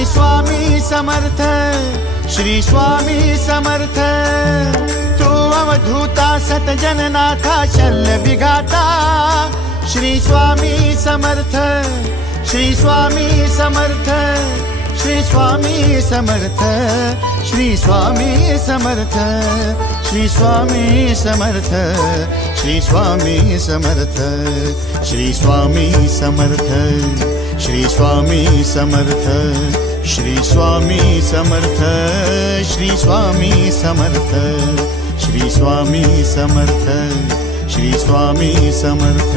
Shri Swami Samarth, Shri Swami Samarth. Tu अवधूता सतजननाथा Shalya विघाता, Shri Swami Samarth, Shri Swami Samarth, Shri Swami Samarth, Shri Swami Samarth, Shri Swami Samarth, Shri Swami Samarth, Shri Swami Samarth, Shri Swami Samarth, Shri Swami Samarth, Shri Swami Samarth, Shri Swami Samarth, Shri Swami Samarth.